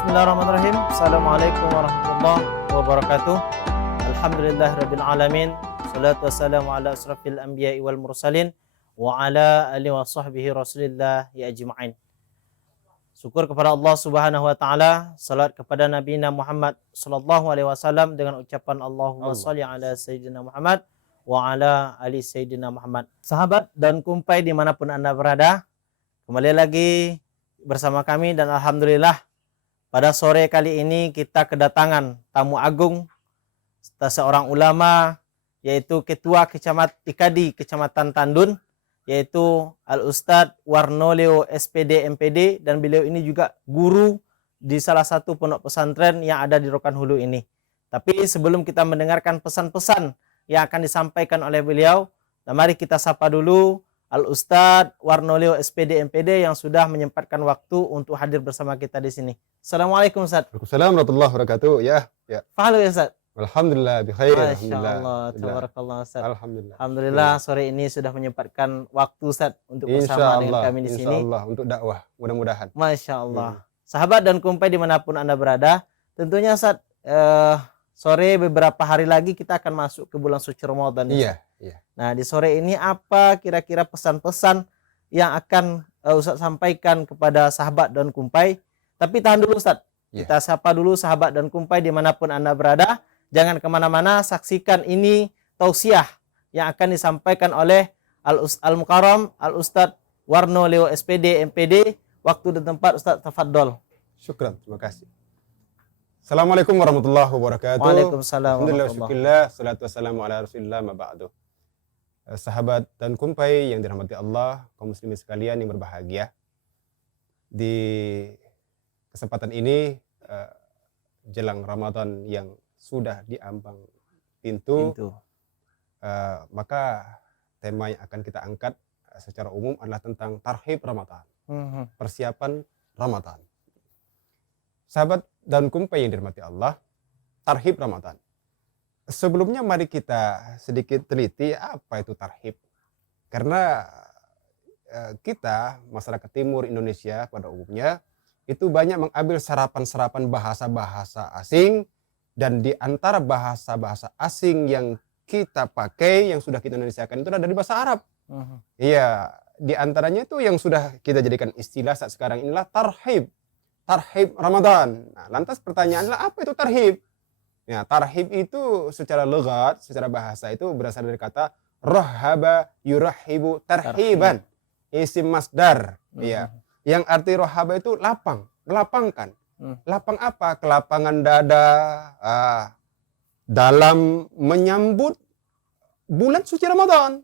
Bismillahirrahmanirrahim. Assalamualaikum warahmatullahi wabarakatuh. Alhamdulillahirabbil alamin. Salatu wassalamu ala asrafil anbiya'i wal mursalin wa ala alihi wa sahbihi rasulillah ya ajma'in. Syukur kepada Allah Subhanahu wa taala, salat kepada Nabi Muhammad sallallahu alaihi wasallam dengan ucapan Allahumma shalli ala sayyidina Muhammad wa ala ali sayyidina Muhammad. Sahabat dan kumpai dimanapun Anda berada, kembali lagi bersama kami dan alhamdulillah pada sore kali ini kita kedatangan tamu agung, seorang ulama, yaitu Ketua IKADI Kecamatan Tandun, yaitu Al-Ustadz Warnoleo SPD MPD, dan beliau ini juga guru di salah satu pondok pesantren yang ada di Rokan Hulu ini. Tapi sebelum kita mendengarkan pesan-pesan yang akan disampaikan oleh beliau, mari kita sapa dulu Al-Ustadz Warnoleo SPD MPD yang sudah menyempatkan waktu untuk hadir bersama kita di sini. Assalamualaikum Ustadz. Waalaikumsalam warahmatullahi wabarakatuh. Ya. Halo ya Ustadz. Alhamdulillah bikhair. Masya Allah, tabarakallah Ustadz. Alhamdulillah sore ini sudah menyempatkan waktu Ustadz untuk bersama dengan kami di sini. Insyaallah untuk dakwah, mudah-mudahan. Masya Allah. Sahabat dan kumpai dimanapun Anda berada, tentunya Ustadz, sore beberapa hari lagi kita akan masuk ke bulan suci Ramadan. Iya. Nah, di sore ini apa kira-kira pesan-pesan yang akan Ustadz sampaikan kepada sahabat dan kumpai? Tapi tahan dulu Ustadz. Kita sapa dulu sahabat dan kumpai dimanapun Anda berada. Jangan kemana-mana, saksikan ini tausiah yang akan disampaikan oleh Al-Mukarram Al-Ustadz Warnoleo SPD MPD. Waktu dan tempat Ustadz, tafadhol. Syukran, terima kasih. Assalamualaikum warahmatullahi wabarakatuh. Waalaikumsalam Alhamdulillah, salatu wassalamu ala rasulillah ma ba'du. Sahabat dan kumpai yang dirahmati Allah, kaum muslimin sekalian yang berbahagia. Di kesempatan ini jelang Ramadan yang sudah diambang pintu. Maka tema yang akan kita angkat secara umum adalah tentang tarhib Ramadan. Persiapan Ramadan. Sahabat dan kumpai yang dirahmati Allah, tarhib Ramadan. Sebelumnya mari kita sedikit teliti apa itu tarhib. Karena kita, masyarakat timur Indonesia pada umumnya, itu banyak mengambil serapan-serapan bahasa-bahasa asing, dan di antara bahasa-bahasa asing yang kita pakai, yang sudah kita Indonesiakan itu adalah dari bahasa Arab. Iya, di antaranya itu yang sudah kita jadikan istilah saat sekarang inilah tarhib. Tarhib Ramadan. Nah, lantas pertanyaannya apa itu tarhib? Ya, tarhib itu secara lughat, secara bahasa itu berasal dari kata rohaba yurahibu tarhiban. Isim masdar. Ya. Yang arti rohaba itu lapang, melapangkan. Lapang apa? Kelapangan dada dalam menyambut bulan suci Ramadan.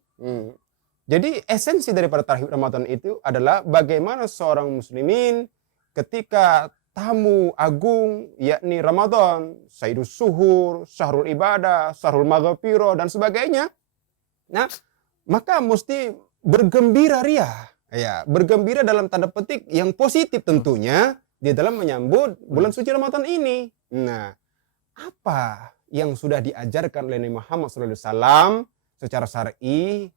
Jadi esensi daripada tarhib Ramadan itu adalah bagaimana seorang muslimin ketika tamu agung yakni Ramadan, Sayyidus Suhur, Syahrul Ibadah, Syahrul Maghfirah dan sebagainya. Nah, maka mesti bergembira ria. Ya, bergembira dalam tanda petik yang positif tentunya di dalam menyambut bulan suci Ramadan ini. Nah, apa yang sudah diajarkan oleh Nabi Muhammad SAW secara syar'i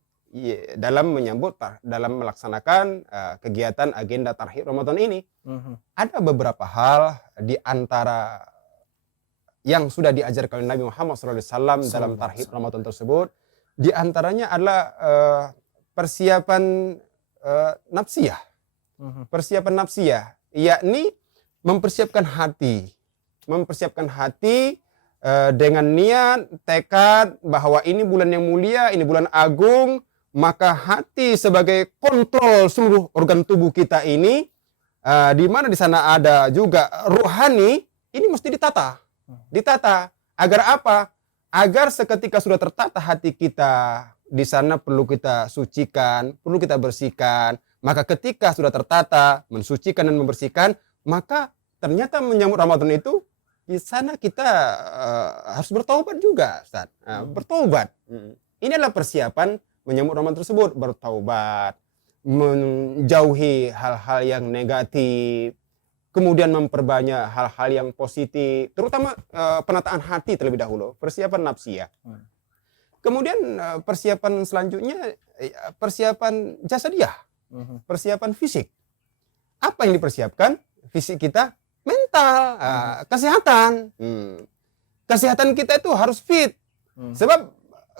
dalam melaksanakan kegiatan agenda tarhib Ramadan ini? Ada beberapa hal di antara yang sudah diajarkan oleh Nabi Muhammad SAW dalam tarhib Ramadan tersebut. Di antaranya adalah persiapan nafsiyah. Persiapan nafsiyah, yakni mempersiapkan hati dengan niat, tekad bahwa ini bulan yang mulia, ini bulan agung. Maka hati sebagai kontrol seluruh organ tubuh kita ini, di mana di sana ada juga rohani, ini mesti ditata. Agar apa? Agar seketika sudah tertata hati kita, di sana perlu kita sucikan, perlu kita bersihkan. Maka ketika sudah tertata, mensucikan dan membersihkan, maka ternyata menyambut Ramadan itu, di sana kita harus bertaubat juga, Ustaz. Bertaubat. Ini adalah persiapan menyambut Ramadan tersebut, bertaubat, menjauhi hal-hal yang negatif, kemudian memperbanyak hal-hal yang positif, terutama penataan hati terlebih dahulu, persiapan nafsiyah. Kemudian persiapan selanjutnya, persiapan jasadiah, persiapan fisik. Apa yang dipersiapkan? Fisik kita mental, kesehatan. Kesehatan kita itu harus fit. Sebab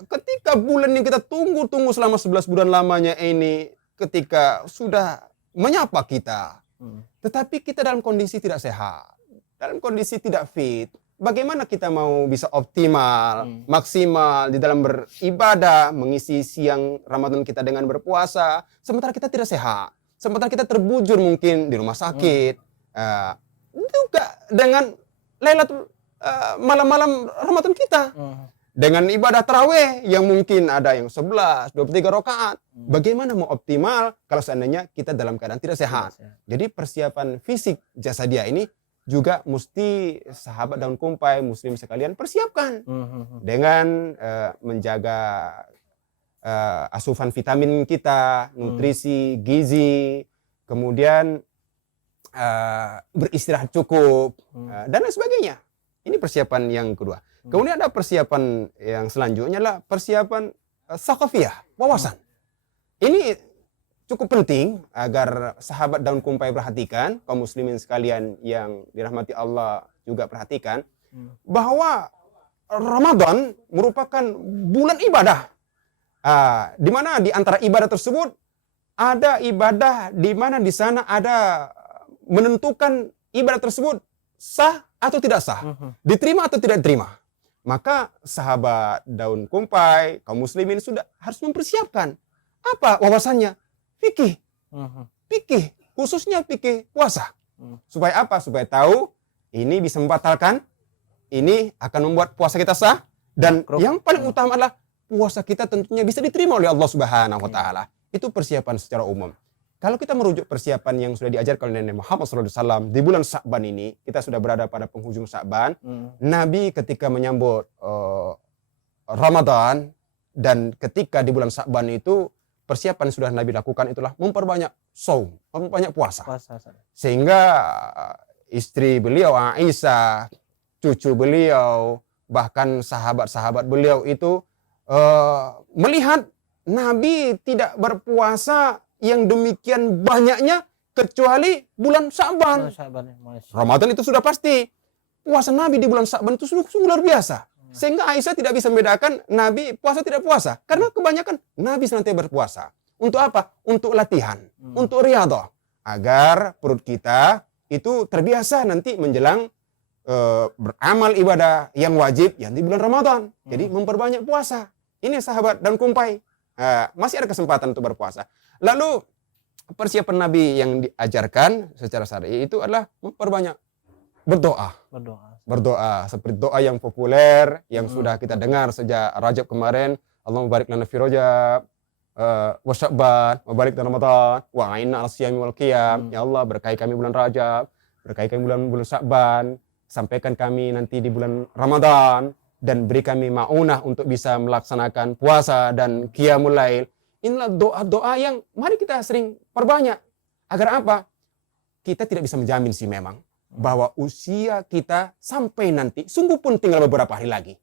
ketika bulan yang kita tunggu selama 11 bulan lamanya ini, ketika sudah menyapa kita, tetapi kita dalam kondisi tidak sehat, dalam kondisi tidak fit, bagaimana kita mau bisa optimal, maksimal di dalam beribadah, mengisi siang Ramadan kita dengan berpuasa, sementara kita tidak sehat, sementara kita terbujur mungkin di rumah sakit, juga dengan Lailatul malam-malam Ramadan kita. Dengan ibadah tarawih yang mungkin ada yang 11, 23 rakaat. Bagaimana mau optimal kalau seandainya kita dalam keadaan tidak sehat? Jadi persiapan fisik jasadia ini juga mesti sahabat daun kumpai muslim sekalian persiapkan. Dengan menjaga asupan vitamin kita, nutrisi, gizi, kemudian beristirahat cukup, dan lain sebagainya. Ini persiapan yang kedua. Kemudian ada persiapan yang selanjutnya adalah persiapan sakafiyah, wawasan. Ini cukup penting agar sahabat daun kumpai perhatikan, kaum muslimin sekalian yang dirahmati Allah juga perhatikan, bahwa Ramadan merupakan bulan ibadah. Di mana di antara ibadah tersebut ada ibadah di mana di sana ada menentukan ibadah tersebut sah atau tidak sah, diterima atau tidak diterima. Maka sahabat daun kumpai, kaum muslimin sudah harus mempersiapkan. Apa wawasannya? Fikih. Fikih, khususnya fikih puasa. Supaya apa? Supaya tahu ini bisa membatalkan, ini akan membuat puasa kita sah, dan yang paling utama adalah puasa kita tentunya bisa diterima oleh Allah Subhanahu wa taala. Itu persiapan secara umum. Kalau kita merujuk persiapan yang sudah diajarkan oleh Nabi Muhammad SAW di bulan Sya'ban ini, kita sudah berada pada penghujung Sya'ban. Nabi ketika menyambut Ramadan, dan ketika di bulan Sya'ban itu, persiapan yang sudah Nabi lakukan itulah memperbanyak saum, memperbanyak puasa. Sehingga istri beliau Aisyah, cucu beliau, bahkan sahabat-sahabat beliau itu melihat Nabi tidak berpuasa yang demikian banyaknya kecuali bulan Sya'ban. Ramadan itu sudah pasti. Puasa Nabi di bulan Sya'ban itu sungguh luar biasa. Sehingga Aisyah tidak bisa membedakan Nabi puasa tidak puasa. Karena kebanyakan Nabi senantiasa berpuasa. Untuk apa? Untuk latihan. Untuk riyadhah. Agar perut kita itu terbiasa nanti menjelang beramal ibadah yang wajib yang di bulan Ramadan. Jadi memperbanyak puasa. Ini sahabat dan kumpai. Masih ada kesempatan untuk berpuasa. Lalu persiapan Nabi yang diajarkan secara syar'i itu adalah memperbanyak berdoa. Berdoa seperti doa yang populer yang sudah kita dengar sejak Rajab kemarin. Allahumma barik lana fi Rajab wa Sya'ban wa barik lana Ramadan wa a'inna 'ala siyami wal qiyam. Ya Allah, berkahi kami bulan Rajab, berkahi kami bulan Sya'ban, sampaikan kami nanti di bulan Ramadan, dan beri kami ma'unah untuk bisa melaksanakan puasa dan qiyamul lail. Inilah doa-doa yang mari kita sering perbanyak. Agar apa? Kita tidak bisa menjamin sih memang bahwa usia kita sampai nanti sungguh pun tinggal beberapa hari lagi.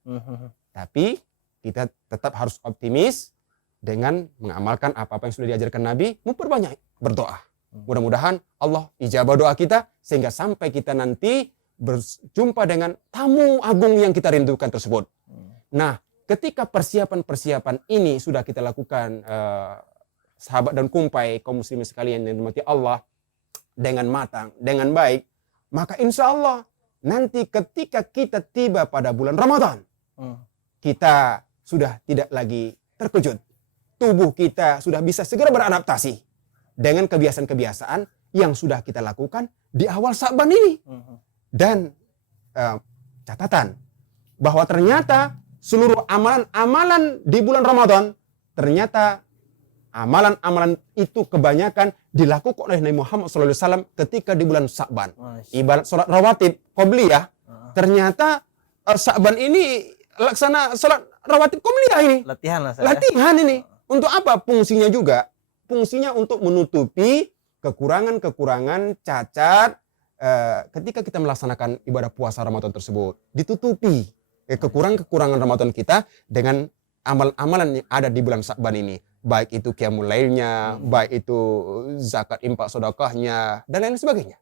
Tapi kita tetap harus optimis dengan mengamalkan apa-apa yang sudah diajarkan Nabi, memperbanyak berdoa. Mudah-mudahan Allah ijabah doa kita sehingga sampai kita nanti berjumpa dengan tamu agung yang kita rindukan tersebut. Nah, ketika persiapan-persiapan ini sudah kita lakukan, sahabat dan kumpai kaum muslimin sekalian yang dirahmati Allah, dengan matang, dengan baik, maka insya Allah nanti ketika kita tiba pada bulan Ramadan, kita sudah tidak lagi terkejut. Tubuh kita sudah bisa segera beradaptasi dengan kebiasaan-kebiasaan yang sudah kita lakukan di awal Sya'ban ini. Dan catatan bahwa ternyata seluruh amalan-amalan di bulan Ramadan, ternyata amalan-amalan itu kebanyakan dilakukan oleh Nabi Muhammad SAW ketika di bulan Sya'ban. Ibarat sholat rawatib qobliyah, ternyata Sya'ban ini laksana sholat rawatib qobliyah ini. Latihan ini. Untuk apa? Fungsinya juga. Fungsinya untuk menutupi kekurangan-kekurangan, cacat, ketika kita melaksanakan ibadah puasa Ramadan tersebut. Ditutupi kekurangan-kekurangan Ramadan kita dengan amal-amalan yang ada di bulan Sya'ban ini. Baik itu qiyamul lailnya, baik itu zakat infak sedekahnya, dan lain sebagainya.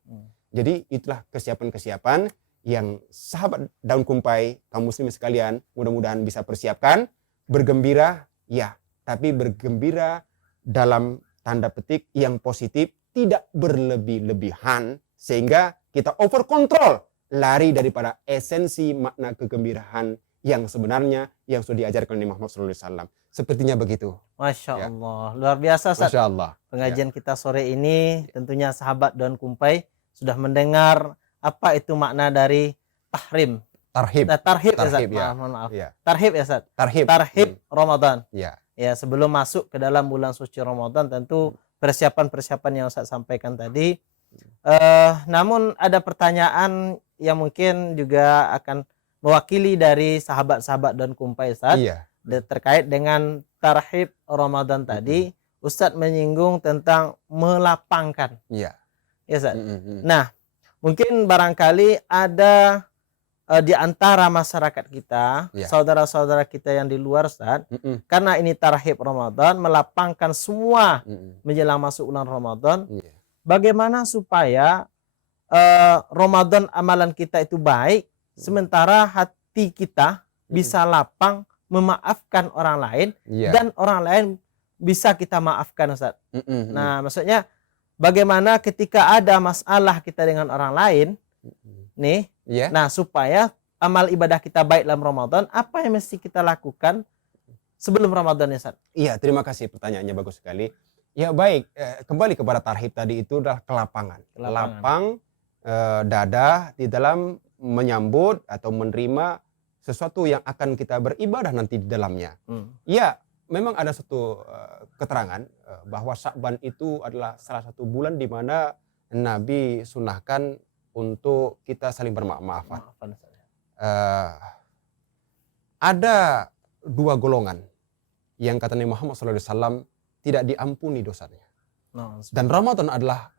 Jadi itulah kesiapan-kesiapan yang sahabat daun kumpai, kaum muslimin sekalian, mudah-mudahan bisa persiapkan. Bergembira, ya, tapi bergembira dalam tanda petik yang positif, tidak berlebih-lebihan, sehingga kita over control, lari daripada esensi makna kegembiraan yang sebenarnya yang sudah diajarkan oleh Muhammad SAW. Sepertinya begitu. Masya Ya. Allah, luar biasa Ustaz. Masya Allah. Pengajian kita sore ini tentunya sahabat daun kumpai sudah mendengar apa itu makna dari tahrim. Tarhib. Tarhib ya Ustaz. Tarhib, ya. Maaf. Ya. Tarhib ya Ustaz. Tarhib. Tarhib Ramadan. Ya. Ya, sebelum masuk ke dalam bulan suci Ramadan tentu persiapan-persiapan yang Ustaz sampaikan tadi. Namun ada pertanyaan yang mungkin juga akan mewakili dari sahabat-sahabat dan kumpai Ustaz. Iya. Terkait dengan tarhib Ramadan tadi, Ustaz menyinggung tentang melapangkan. Iya. Ya Ustaz. Nah, mungkin barangkali ada di antara masyarakat kita, Ya. saudara-saudara kita yang di luar Ustaz, karena ini tarhib Ramadan, melapangkan semua menjelang masuk bulan Ramadan, Iya. bagaimana supaya Ramadan amalan kita itu baik, sementara hati kita bisa lapang memaafkan orang lain, Iya. dan orang lain bisa kita maafkan Ustaz. Nah, maksudnya bagaimana ketika ada masalah kita dengan orang lain, nih, Iya. nah supaya amal ibadah kita baik dalam Ramadan, apa yang mesti kita lakukan sebelum Ramadan ya Ustaz? Iya, terima kasih, pertanyaannya bagus sekali. Ya baik, kembali kepada tarhib tadi, itu adalah kelapangan. Lapang dada di dalam menyambut atau menerima sesuatu yang akan kita beribadah nanti di dalamnya. Ya, memang ada satu keterangan bahwa Sya'ban itu adalah salah satu bulan di mana Nabi sunahkan untuk kita saling bermaaf-maafan. Ada dua golongan yang kata Nabi Muhammad SAW tidak diampuni dosanya. Dan Ramadan adalah,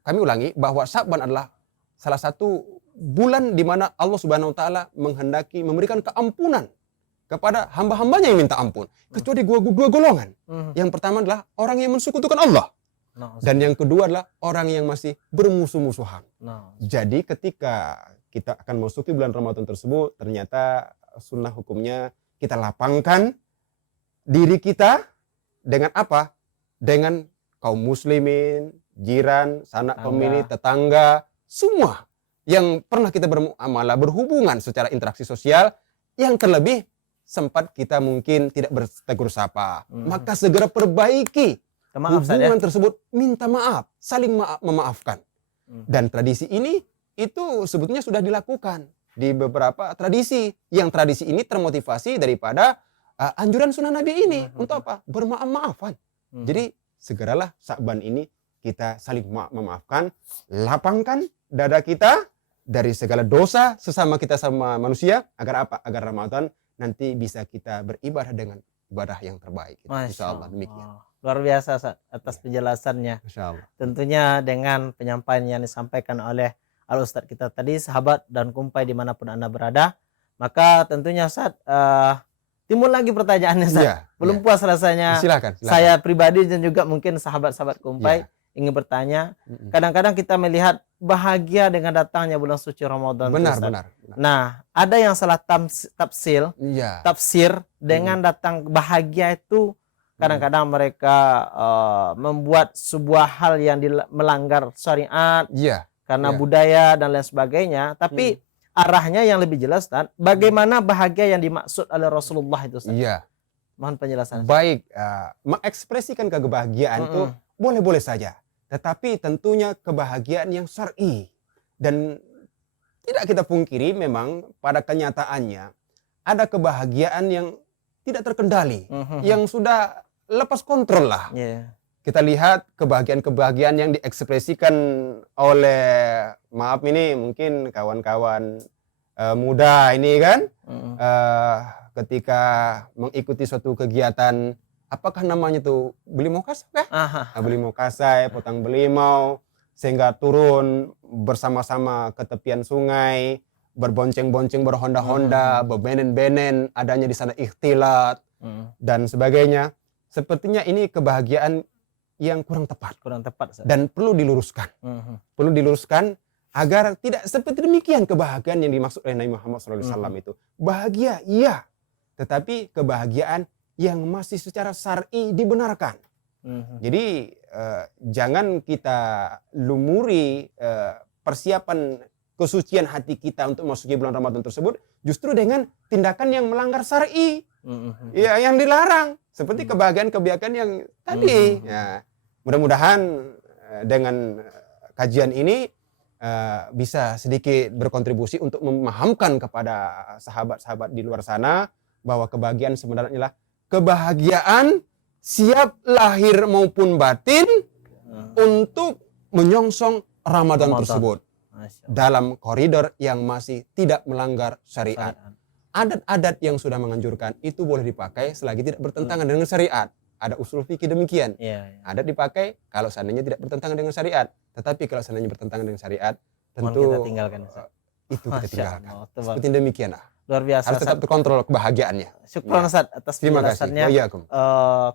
kami ulangi, bahwa Sya'ban adalah salah satu bulan di mana Allah Subhanahu wa taala menghendaki memberikan keampunan kepada hamba-hambanya yang minta ampun. Kecuali dua golongan. Yang pertama adalah orang yang mensekutukan Allah. Dan yang kedua adalah orang yang masih bermusuh-musuhan. Jadi ketika kita akan memasuki bulan Ramadan tersebut, ternyata sunnah hukumnya kita lapangkan diri kita dengan apa? Dengan kaum muslimin, jiran, sanak pemilih, tetangga, semua yang pernah kita bermuamalah, berhubungan secara interaksi sosial, yang terlebih sempat kita mungkin tidak bertegur sapa, maka segera perbaiki hubungan tersebut, minta maaf, saling memaafkan. Dan tradisi ini itu sebetulnya sudah dilakukan di beberapa tradisi, yang tradisi ini termotivasi daripada anjuran sunnah Nabi ini. Untuk apa? Bermaaf-maafan. Jadi segeralah Sya'ban ini kita saling memaafkan, lapangkan dada kita dari segala dosa sesama kita sama manusia, agar apa? Agar Ramadan nanti bisa kita beribadah dengan ibadah yang terbaik. Insyaallah demikian. Luar biasa Ustaz, atas penjelasannya. Insyaallah. Tentunya dengan penyampaian yang disampaikan oleh Al-Ustaz kita tadi, sahabat dan kumpai dimanapun Anda berada, maka tentunya Ustaz, timbul lagi pertanyaannya Ustaz. Belum puas rasanya. Silakan. Saya pribadi dan juga mungkin sahabat-sahabat kumpai ingin bertanya. Kadang-kadang kita melihat bahagia dengan datangnya bulan suci Ramadan. Benar. Nah, ada yang salah tafsir dengan datang bahagia itu. Kadang-kadang mereka membuat sebuah hal yang melanggar syariat karena budaya dan lain sebagainya. Tapi arahnya yang lebih jelas, Ustaz, bagaimana bahagia yang dimaksud oleh Rasulullah itu, Ustaz? Mohon penjelasan. Baik, mengekspresikan kebahagiaan itu boleh-boleh saja. Tetapi tentunya kebahagiaan yang syar'i. Dan tidak kita pungkiri memang pada kenyataannya ada kebahagiaan yang tidak terkendali. Yang sudah lepas kontrol lah. Kita lihat kebahagiaan-kebahagiaan yang diekspresikan oleh, maaf ini mungkin kawan-kawan muda ini kan, ketika mengikuti suatu kegiatan, apakah namanya tuh, beli mokasai kah? Beli mokasai, potong belimau, sehingga turun bersama-sama ke tepian sungai, berbonceng-bonceng, berhonda-honda, berbenen-benen, adanya di sana ikhtilat dan sebagainya. Sepertinya ini kebahagiaan yang kurang tepat. Ustaz. Dan perlu diluruskan. Perlu diluruskan agar tidak seperti demikian kebahagiaan yang dimaksud oleh Nabi Muhammad SAW itu. Bahagia, iya, tetapi kebahagiaan yang masih secara syar'i dibenarkan. Jadi jangan kita lumuri persiapan kesucian hati kita untuk masuki bulan Ramadan tersebut justru dengan tindakan yang melanggar syar'i, ya, yang dilarang, seperti kebahagiaan-kebahagiaan yang tadi. Ya, mudah-mudahan dengan kajian ini bisa sedikit berkontribusi untuk memahamkan kepada sahabat-sahabat di luar sana bahwa kebahagiaan sebenarnya adalah kebahagiaan siap lahir maupun batin untuk menyongsong Ramadan tersebut dalam koridor yang masih tidak melanggar syariat. Adat-adat yang sudah menganjurkan itu boleh dipakai selagi tidak bertentangan dengan syariat. Ada usul fikih demikian. Adat dipakai kalau seandainya tidak bertentangan dengan syariat. Tetapi kalau seandainya bertentangan dengan syariat, tentu kita tinggalkan. Itu kita tinggalkan. Seperti demikian lah. Luar biasa. Harus tetap terkontrol kebahagiaannya. Syukran Ustaz atas penjelasannya.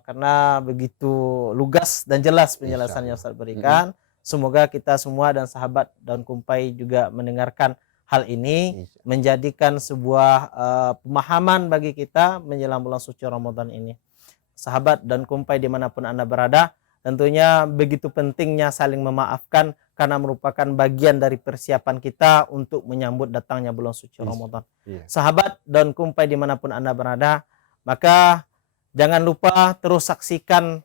Karena begitu lugas dan jelas penjelasan yang Ustaz berikan. Semoga kita semua dan sahabat Daun Kumpai juga mendengarkan hal ini, menjadikan sebuah pemahaman bagi kita menjelang bulan suci Ramadan ini. Sahabat dan Kumpai dimanapun Anda berada, tentunya begitu pentingnya saling memaafkan karena merupakan bagian dari persiapan kita untuk menyambut datangnya bulan suci Ramadan. Sahabat dan Kumpai dimanapun Anda berada, maka jangan lupa terus saksikan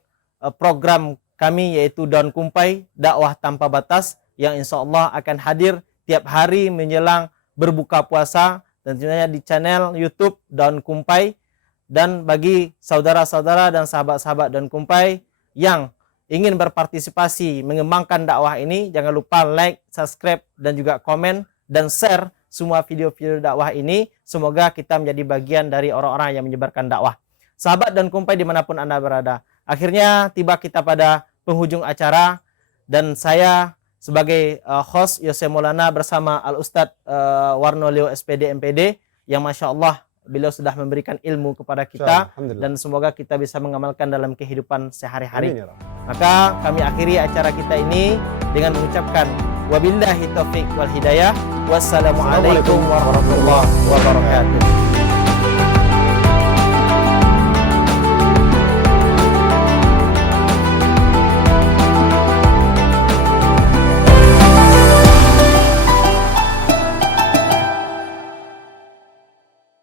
program kami yaitu Daun Kumpai Dakwah Tanpa Batas yang insya Allah akan hadir tiap hari menjelang berbuka puasa, tentunya di channel YouTube Daun Kumpai. Dan bagi saudara-saudara dan sahabat-sahabat Daun Kumpai yang ingin berpartisipasi mengembangkan dakwah ini, jangan lupa like, subscribe, dan juga komen dan share semua video-video dakwah ini. Semoga kita menjadi bagian dari orang-orang yang menyebarkan dakwah. Sahabat Daun Kumpai dimanapun Anda berada, akhirnya tiba kita pada penghujung acara, dan saya sebagai host Yose Maulana bersama Al-Ustadz Warno Leo SPD MPD yang Masya Allah beliau sudah memberikan ilmu kepada kita, dan semoga kita bisa mengamalkan dalam kehidupan sehari-hari. Maka kami akhiri acara kita ini dengan mengucapkan wabillahi taufiq wal hidayah. Wassalamualaikum warahmatullahi wabarakatuh.